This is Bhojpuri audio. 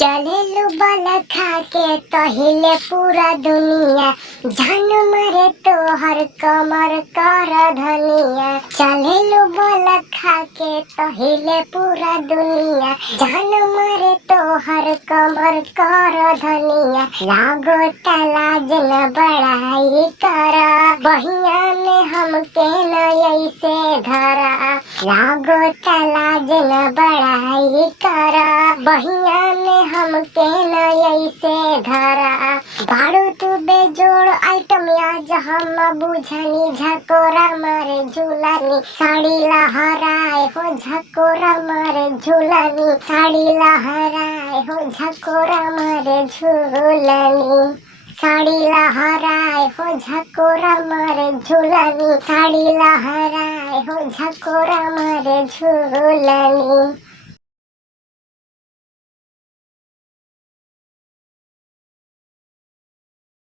चलेलू बल खा के तो हिले पूरा दुनिया, जान मारे तो हर कमर कर धनिया। चलेलू बल खा के तो हिले पूरा दुनिया, जान मारे तो हर कमर कर धनिया। लागो लाज न बड़ाई करा, बहिया में हमके न ऐसे धरा। लागो लाज न बड़ाई करा, बहिया में हमके न ऐसे धरा। बारू तू बेजोड़ आइटम आज हम बुझनी, झकोरा मारे झूलानी साड़ी लहराए हो, झकोरा मारे झूलानी साड़ी लहराए हो, झकोरा मारे झूलानी साड़ी लहराए हो, झकोरा मारे झूलानी साड़ी लहराए हो, झकोरा मारे झूलानी।